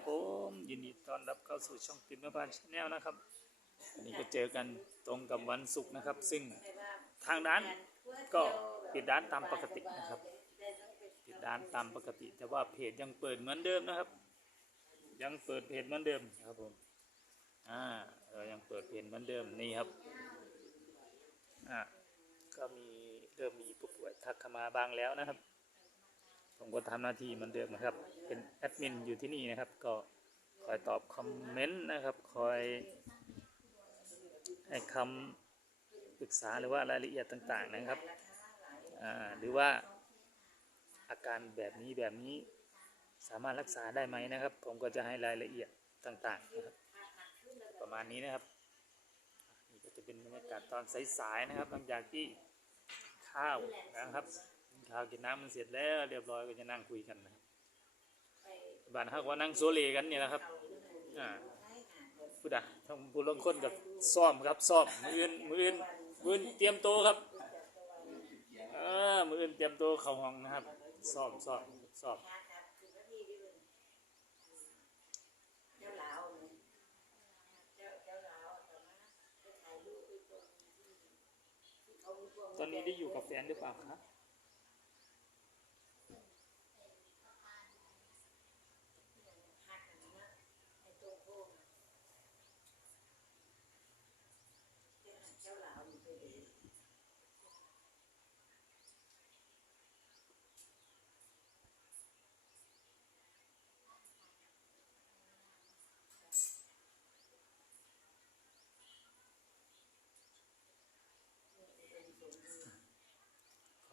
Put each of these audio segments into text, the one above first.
ครับผมยินดีต้อนรับเข้าสู่ช่องติมนพานชาแนลนะครับวันนี้ก็เจอกันตรงกับวันศุกร์นะครับ ซึ่งทางร้านก็ปิดร้านตามปกตินะครับปิดร้านตามปกติ แต่ว่าเพจยังเปิดเหมือนเดิมนะครับ ยังเปิดเพจเหมือนเดิมครับผมอ่าเรายังเปิดเพจเหมือนเดิมนี่ครับอ่าก็มีเริ่มมีผู้ป่วยทักเข้ามาบางแล้วนะครับ ผมก็ทำหน้าที่มือนเดิมนะครับ เป็นแอดมินอยู่ที่นี่นะครับ ก็คอยตอบคอมเมนต์นะครับ คอยให้คำปรึกษาหรือว่ารายละเอียดต่าง ๆ นะครับ หรือว่าอาการแบบนี้แบบนี้สามารถรักษาได้ไหมนะครับ ผมก็จะให้รายละเอียดต่างๆนะครับ ประมาณนี้นะครับนี่ก็จะเป็นบรรยากาศตอนสายๆนะครับหลังจากที่ข้าวนะครับ ข้าวกินน้ำมันเสร็จแล้ว เรียบร้อยก็จะนั่งคุยกันนะครับบ้านฮักว่านั่งโซเลกันเนี่ยนะครับอ่าพูดอะทั้งผู้ลงคนกับซ่อมครับซ่อมมืออื่นมืออื่นมืออื่นเตรียมโตวครับเออมืออื่นเตรียมโตวเข้าห้องนะครับซ่อมซ่อมซ่อมตอนนี้ได้อยู่กับแฟนหรือเปล่าครับ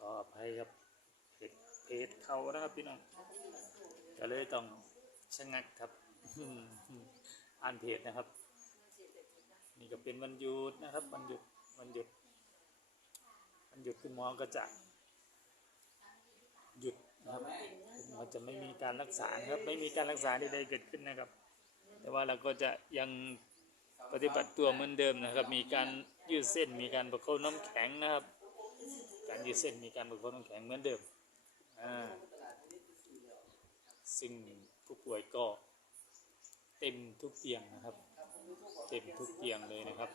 ขออภัยครับ เพจเขานะครับพี่น้องก็เลยต้องชะงักครับอ่านเพจนะครับ นี่ก็เป็นวันหยุดนะครับวันหยุดวันหยุดวันหยุดคุณหมอก็จะหยุดนะครับคุณหมอจะไม่มีการรักษาครับ ไม่มีการรักษาใดๆเกิดขึ้นนะครับ แต่ว่าเราก็จะยังปฏิบัติตัวเหมือนเดิมนะครับ มีการยืดเส้นมีการประคบน้ำแข็งนะครับ การยืดเส้นมีการประคบน้ำแข็งเหมือนเดิม ซึ่งผู้ป่วยก็เต็มทุกเตียงนะครับ เต็มทุกเตียงเลยนะครับ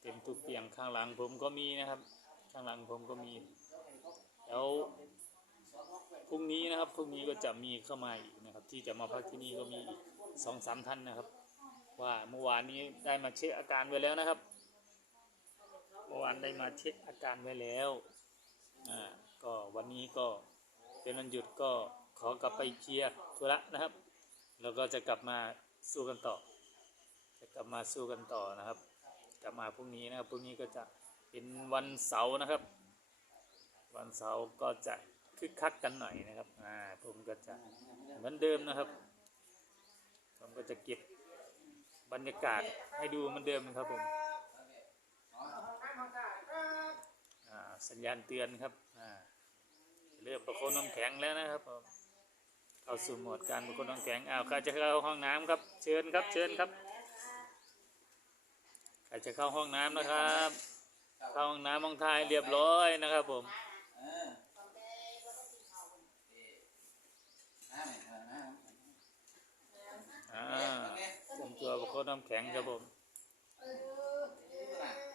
เต็มทุกเตียงข้างหลังผมก็มีนะครับ ข้างหลังผมก็มี แล้วพรุ่งนี้นะครับพรุ่งนี้ก็จะมีเข้ามาอีกนะครับ ที่จะมาพักที่นี่ก็มีอีกสองสามท่านนะครับ ว่าเมื่อวานนี้ได้มาเช็คอาการไว้แล้วนะครับ เมื่อวานได้มาเช็คอาการไว้แล้วอ่า ก็วันนี้ก็เป็นวันหยุดก็ขอกลับไปเคลียร์ธุระนะครับ แล้วก็จะกลับมาสู้กันต่อ จะกลับมาสู้กันต่อนะครับ กลับมาพรุ่งนี้นะครับพรุ่งนี้ก็จะเป็นวันเสาร์นะครับ วันเสาร์ก็จะคึกคักกันหน่อยนะครับอ่าผมก็จะเหมือนเดิมนะครับผมก็จะเก็บบรรยากาศให้ดูเหมือนเดิมนะครับผมอ่าสัญญาณเตือนครับอ่า เริ่มประโคนน้ำแข็งแล้วนะครับผมเข้าสู่โหมดการประโคนน้ำแข็งอ้าวใครจะเข้าห้องน้ำครับ เชิญครับ เชิญครับใครจะเข้าห้องน้ำนะครับ เข้าห้องน้ำมองทายเรียบร้อยนะครับผมอ่าเตรียมตัวประโคนน้ำแข็งครับผม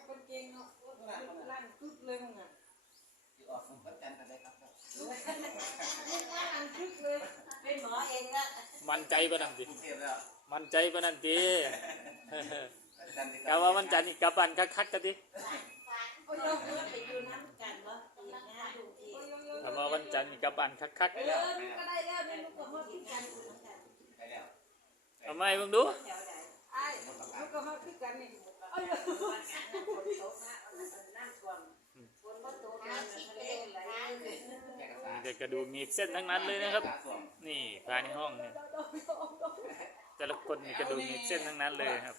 คนเก่งเนาะลั่นกึกเลยมึงอะลั่นกึกเลย เป็นหมอเองละ มั่นใจปะนันติมั่นใจปะนันติกะว่าวันจันทร์นี่กลับบ้านคักๆกันดิโอ้ยเราไปอยู่น้ำกันวะอีกนะดูทีกะว่าวันจันทร์นี่กลับบ้านคักเออลูกก็ได้แล้วเนี่ยลูกก็มาคือกันๆเอาไหมเบิ่งดูแถวไหนไอ้ลูกก็มาคือกันนี่เอ้ย วันนั้นฝนตกนะน้ำท่วมฝนก็ตกน้ำทะเลไหล เด็ กระดูกหนีบเส้นทั้งนั้นเลยนะครับ นี่ภายในห้องเนี่ยแต่ละคนนี่กระดูกหนีบเส้นทั้งนั้นเลยครับ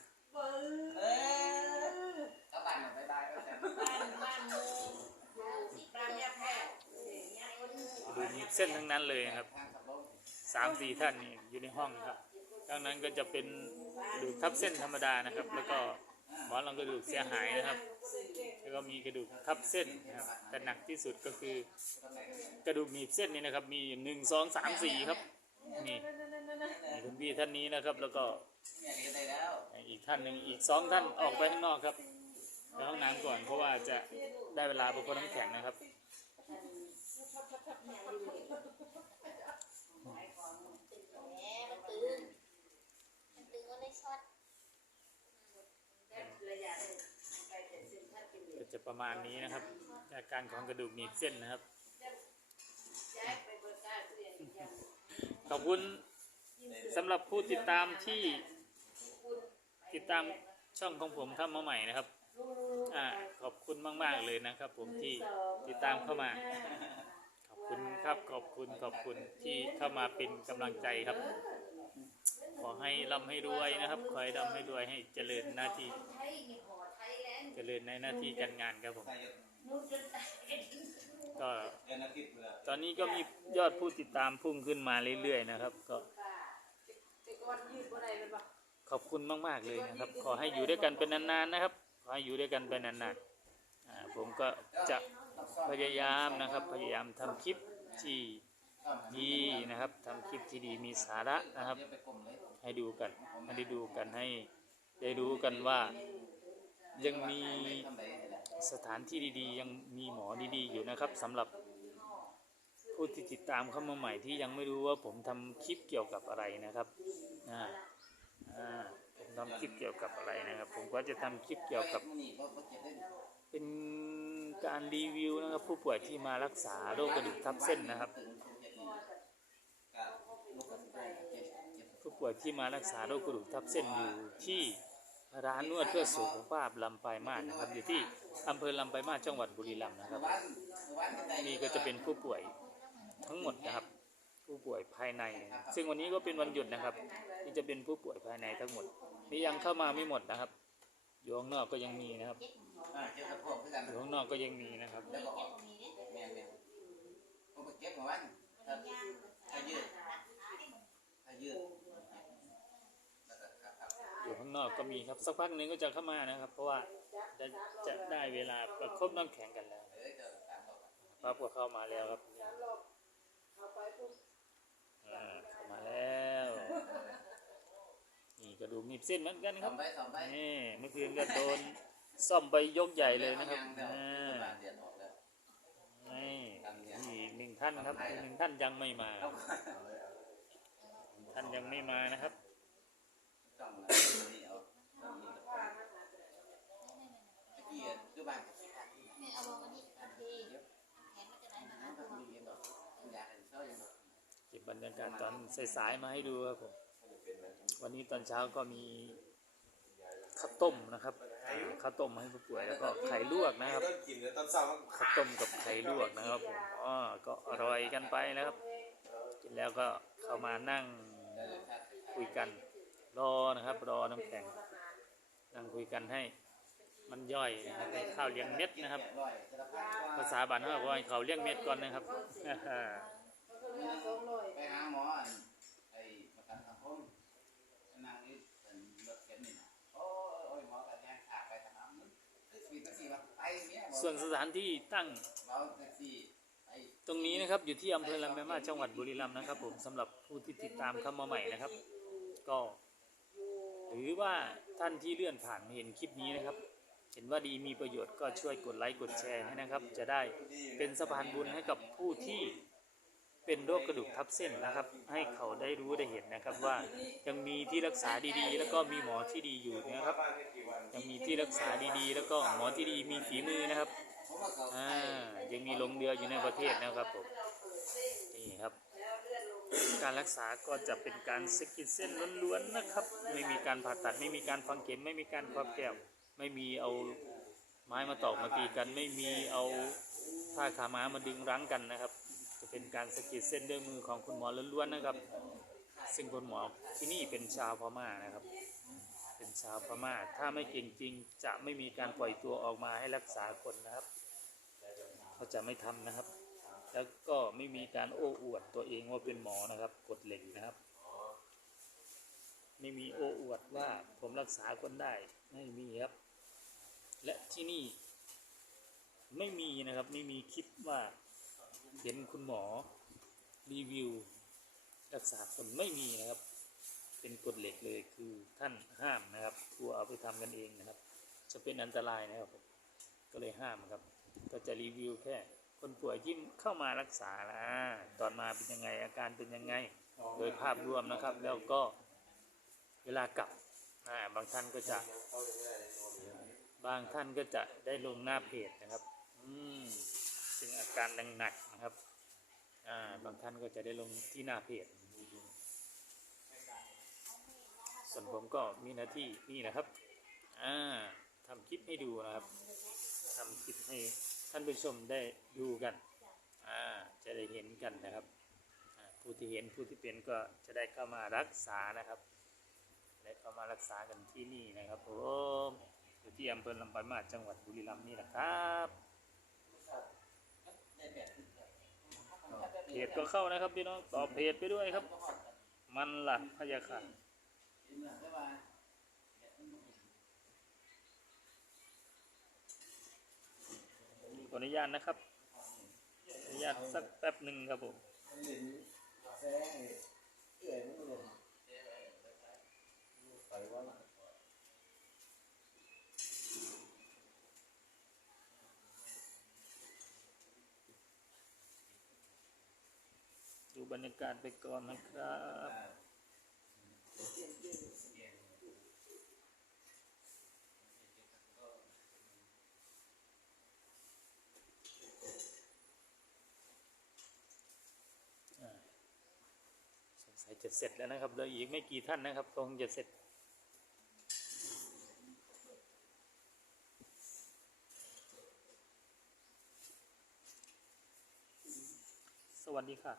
ดบ้านบ้านมูอยู่บ้านยาแพทย์เนี่ยคนกระดูกหนีบเส้นทั้งนั้นเลยครับสามสี่ท่านนี่อยู่ในห้องครับดังนั้นก็จะเป็นดูทับเส้นธรรมดานะครับ แล้วก็หมอนรองกระดูกเสียหายนะครับ แล้วก็มีกระดูกทับเส้นนะครับแต่หนักที่สุดก็คือกระดูกหนีบเส้นนี่นะครับ มีหนึ่งสองสามสี่ครับนี่นั่คุณพี่ท่านนี้นะครับ แล้วก็อีกท่านหนึ่งอีกสองท่านออกไปข้างนอกครับไปห้องน้ำก่อนเพราะว่าจะได้เวลาไปคนน้ำแข็งนะครับแหมมันตึงมันตึงก็เลยช็อต ระยะไปเจ็ดสิบห้ากิโล ก็ จะประมาณนี้นะครับอาการของกระดูกหนีบเส้นนะครับ ขอบคุณสำหรับผู้ติดตามที่ติดตามช่องของผมเข้ามาใหม่นะครับอขอบคุณมาก ๆ เลยนะครับ ผมที่ติดตามเข้ามา ขอบคุณครับ ขอบคุณ ขอบคุณที่เข้ามาเป็นกำลังใจครับ ขอให้ร่ำให้รวยนะครับ ขอให้ร่ำให้รวยให้เจริญหน้าที่ เจริญในหน้าที่การงานครับผมตายก็เอ็นอาทิตอนนี้ก็มียอดผู้ติดตามพุ่งขึ้นมาเรื่อยๆนะครับ ก็ขอบคุณมากๆเลยนะครับ ขอให้อยู่ด้วยกันเป็นนานๆนะครับ ขอให้อยู่ด้วยกันเป็นนานๆผมก็จะพยายามนะครับ พยายามทำคลิปที่ดีนะครับทำคลิปที่ดีมีสาระนะครับ ให้ดูกันให้ได้ดูกันให้ได้รู้กันว่า ยังมีสถานที่ดีๆ ยังมีหมอดีๆ อยู่นะครับสำหรับผู้ที่ติดตามเข้ามาใหม่ที่ยังไม่รู้ว่าผมทำคลิปเกี่ยวกับอะไรนะครับอ่าอ่าผมทำคลิปเกี่ยวกับอะไรนะครับ ผมก็จะทำคลิปเกี่ยวกับ เป็นการรีวิวนะครับ ผู้ป่วยที่มารักษาโรคกระดูกทับเส้นนะครับ ผู้ป่วยที่มารักษาโรคกระดูกทับเส้นอยู่ที่ ร้านนวดเพื่อสุขภาพลำปลายมาศนะครับ อยู่ที่อำเภอลำปลายมาศจังหวัดบุรีรัมย์นะครับ นี่ก็จะเป็นผู้ป่วยทั้งหมดนะครับ ผู้ป่วยภายใน ซึ่งวันนี้ก็เป็นวันหยุดนะครับ ที่จะเป็นผู้ป่วยภายในทั้งหมด นี่ยังเข้ามาไม่หมดนะครับอยู่ข้างนอกก็ยังมีนะครับอ่าเจ็บกระเพาะคือกันอยู่ข้างนอกก็ยังมีนะครับ นอกก็มีครับ สักพักหนึ่งก็จะเข้ามานะครับ เพราะว่าจะจะได้เวลาประคบน้ำแข็งกันแล้วเอ้ยเจอสามรอบปั๊บก็เข้ามาแล้วครับเอาไปปุ๊บอ่าเข้ามาแล้ว นี่กระดูกหนีบเส้นเหมือนกันคสอรังบใบสองใบนี่เมื่อคืนก็โดนซ่อมไปยกใหญ่เลยนะครับอ่าเดือนออกแล้วนี่มีอีกหนึ่งท่านครับอีกหนึ่งท่านยังไม่มา ท่านยังไม่มานะครับต้องนี่ เกี้อยู่บ้านเนี่ยเอาลงมานี่โอเคแขนมันจะได้มาหาตัวมีเงินดอกอยากให้เศร้าอย่างดอกเก็บบรรยากาศตอนสายๆมาให้ดูครับผม วันนี้ตอนเช้าก็มีข้าวต้มนะครับข้าวต้มให้ผู้ป่วยแล้วก็ไข่ลวกนะครับข้าวต้มกับไข่ลวกนะครับผมอ๋อก็อร่อยกันไปนะครับ กินแล้วก็เข้ามานั่งคุยกันรอนะครับ รอน้ำแข็ง นั่งคุยกันให้มันย่อยนะครับให้ข้าวเลี้ยงเม็ดนะครับร้อยจะรับผ่านภาษาบ้านเขาบอกว่าให้เขาเลี้ยงเม็ดก่อนนะครับไปหาหมอไอ้ประกันสังคมนั่งอยู่เป็นรถเข็นนี่นะโอ้ยหมอกันแย่งขาไปทำน้ำมันสวีทแท็กซี่ว่าไปเนี่ยส่วนสถานที่ตั้งเราแท็กซี่ไอ้ตรงนี้นะครับอยู่ที่อำเภอลำปางมาศจังหวัดบุรีรัมย์นะครับ ผมสำหรับผู้ที่ติดตามเข้ามาใหม่นะครับ ก็ หรือว่าท่านที่เลื่อนผ่านเห็นคลิปนี้นะครับ เห็นว่าดีมีประโยชน์ก็ช่วยกดไลค์กดแชร์ให้นะครับ จะได้เป็นสะพานบุญให้กับผู้ที่เป็นโรคกระดูกทับเส้นนะครับ ให้เขาได้รู้ได้เห็นนะครับว่ายังมีที่รักษาดีๆ แล้วก็มีหมอที่ดีอยู่นะครับ ยังมีที่รักษาดีๆ แล้วก็หมอที่ดีมีฝีมือนะครับอ่ายังมีลงเรืออยู่ในประเทศนะครับผมนี่ครับ การรักษาก็จะเป็นการสะกิดเส้นล้วนๆนะครับ ไม่มีการผ่าตัดไม่มีการฝังเข็มไม่มีการครอบแก้ว ไม่มีเอาไม้มาตอกมาตีกัน ไม่มีเอาผ้าขาม้ามาดึงรั้งกันนะครับ จะเป็นการสะกิดเส้นด้วยมือของคุณหมอล้วนๆนะครับ ซึ่งคุณหมอที่นี่เป็นชาวพม่านะครับ เป็นชาวพม่า ถ้าไม่เก่งจริงจะไม่มีการปล่อยตัวออกมาให้รักษาคนนะครับ เขาจะไม่ทำนะครับ แล้วก็ไม่มีการโอ้อวดตัวเองว่าเป็นหมอนะครับกดเหล็กนะครับ ไม่มีโอ้อวดว่าผมรักษาคนได้ไม่มีครับ และที่นี่ ไม่มีนะครับ ไม่มีคลิปว่าเห็นคุณหมอรีวิว รักษาคนไม่มีนะครับ เป็นกฎเหล็กเลยคือท่านห้ามนะครับครัวเอาไปทำกันเองนะครับ จะเป็นอันตรายนะครับก็เลยห้ามครับ ก็จะรีวิวแค่ คนป่วยที่เข้ามารักษานะตอนมาเป็นยังไงอาการเป็นยังไง โดยภาพรวมนะครับ แล้วก็เวลากลับอ่าบางท่านก็จะ บางท่านก็จะได้ลงหน้าเพจนะครับ อืมซึ่งอาการหนักๆนะครับอ่าบางท่านก็จะได้ลงที่หน้าเพจส่วนผมก็มีหน้าที่นี่นะครับอ่าทำคลิปให้ดูนะครับทำคลิปให้ ท่านผู้ชมได้ดูกันจะได้เห็นกันนะครับผู้ที่เห็นผู้ที่เป็นก็จะได้เข้ามารักษานะครับได้เข้ามารักษากันที่นี่นะครับผมอยู่ที่อำเภอลำปางมาจังหวัดบุรีรัมย์นี่นะครับเพจก็เข้านะครับพี่น้องต่อเพจไปด้วยครับ มันล่ะพยาค่ะ ออนุญาตนะครับอนุญาตสักแป๊บหนึ่งครับผมดูบรรยากาศไปก่อนนะครับ สงสัยจะเสร็จแล้วนะครับเหลืออีกไม่กี่ท่านนะครับคงจะเสร็จสวัสดีค่ะ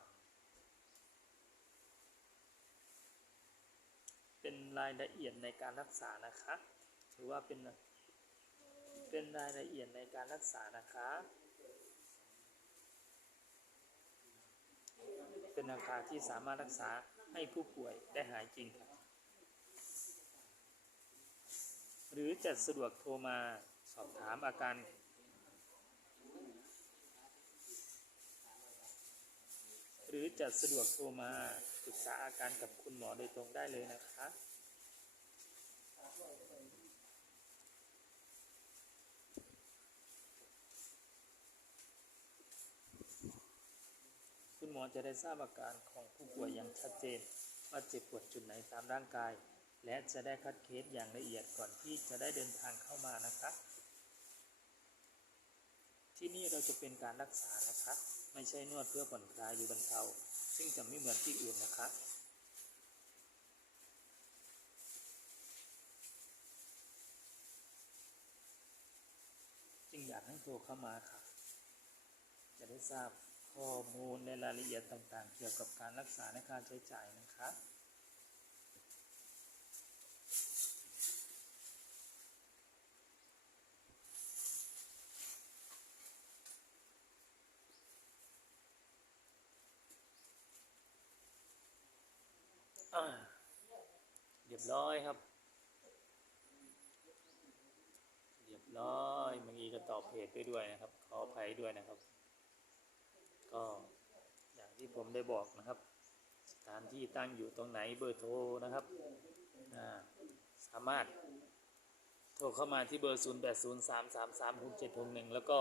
เป็นรายละเอียดในการรักษานะคะ ถือว่าเป็น เป็นรายละเอียดในการรักษานะคะ เป็นราคาที่สามารถรักษา ให้ผู้ป่วยได้หายจริงครับ หรือจะสะดวกโทรมาสอบถามอาการ หรือจะสะดวกโทรมาปรึกษาอาการกับคุณหมอโดยตรงได้เลยนะคะ คุณหม อจะได้ทราบอาการของผู้ป่วยอย่างชัดเจน ว่าเจ็บปวดจุดไหนตามร่างกาย และจะได้คัดเคสอย่างละเอียดก่อนที่จะได้เดินทางเข้ามานะคะที่นี่เราจะเป็นการรักษานะคะ ไม่ใช่นวดเพื่อผ่อนคลายหรือบรรเทา ซึ่งจะไม่เหมือนที่อื่นนะคะจึงอยากให้โทรเข้ามาค่ะ จะได้ทราบ ข้อมูลในรายละเอียดต่างๆ เกี่ยวกับการรักษาและค่าใช้จ่ายนะคะอ่าเรียบร้อยครับ เรียบร้อยเมื่อกี้ก็ตอบเพจไปด้วยนะครับ ขออภัยด้วยนะครับ ก็อย่างที่ผมได้บอกนะครับ สถานที่ตั้งอยู่ตรงไหนเบอร์โทรนะครับสามารถโทรเข้ามาที่เบอร์ 0 8 0 3 3 3 6 7 6 1 แล้วก็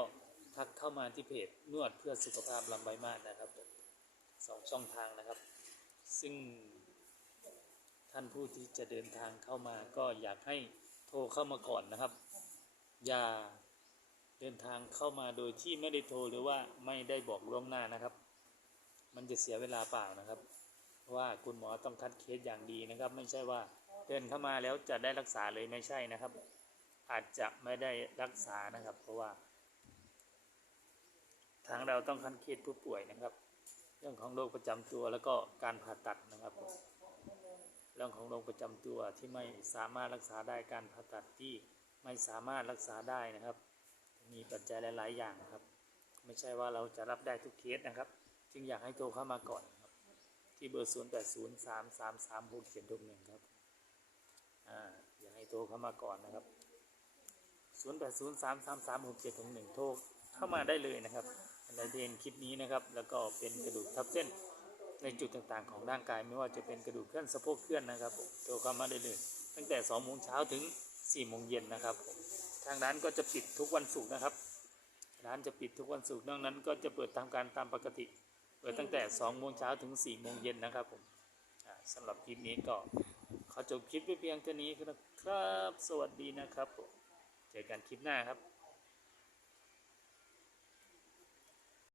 ทักเข้ามาที่เพจนวดเพื่อสุขภาพลำไบมาศนะครับสองช่องทางนะครับ ซึ่งท่านผู้ที่จะเดินทางเข้ามาก็อยากให้โทรเข้ามาก่อนนะครับ อย่า เดินทางเข้ามาโดยที่ไม่ได้โทรหรือว่าไม่ได้บอกล่วงหน้านะครับ มันจะเสียเวลาเปล่านะครับ เพราะว่าคุณหมอต้องคัดเคสอย่างดีนะครับ ไม่ใช่ว่าเดินเข้ามาแล้วจะได้รักษาเลยไม่ใช่นะครับ อาจจะไม่ได้รักษานะครับ เพราะว่า ทางเราต้องคัดเคสผู้ป่วยนะครับ เรื่องของโรคประจำตัวแล้วก็การผ่าตัดนะครับเรื่องของโรคประจำตัวที่ไม่สามารถรักษาได้การผ่าตัดที่ไม่สามารถรักษาได้นะครับ มีปัจจัยหลาย ๆ อย่างครับ ไม่ใช่ว่าเราจะรับได้ทุกเคสนะครับ จึงอยากให้โทรเข้ามาก่อนครับ ที่เบอร์ 0 8 0 3 3 3 6 7 6 1 ครับอ่าอยากให้โทรเข้ามาก่อนนะครับ 0 8 0 3 3 3 6 7 6 1 โทรเข้ามาได้เลยนะครับอันใดที่เห็นคลิปนี้นะครับ แล้วก็เป็นกระดูกทับเส้นในจุดต่างๆ ของร่างกายไม่ว่าจะเป็นกระดูกเคลื่อนสะโพกเคลื่อนนะครับโทรเข้ามาได้เลย ตั้งแต่2โมงเช้าถึง4โมงเย็นนะครับผม ทางร้านก็จะปิดทุกวันศุกร์นะครับร้านจะปิดทุกวันศุกร์นอกนั้นก็จะเปิดทำการตามปกติ เปิดตั้งแต่2โมงเช้าถึง4โมงเย็นนะครับผมอ่าสำหรับคลิปนี้ก็ขอจบคลิปไปเพียงเท่านี้ครับ สวัสดีนะครับผมเจอกันคลิปหน้าครับ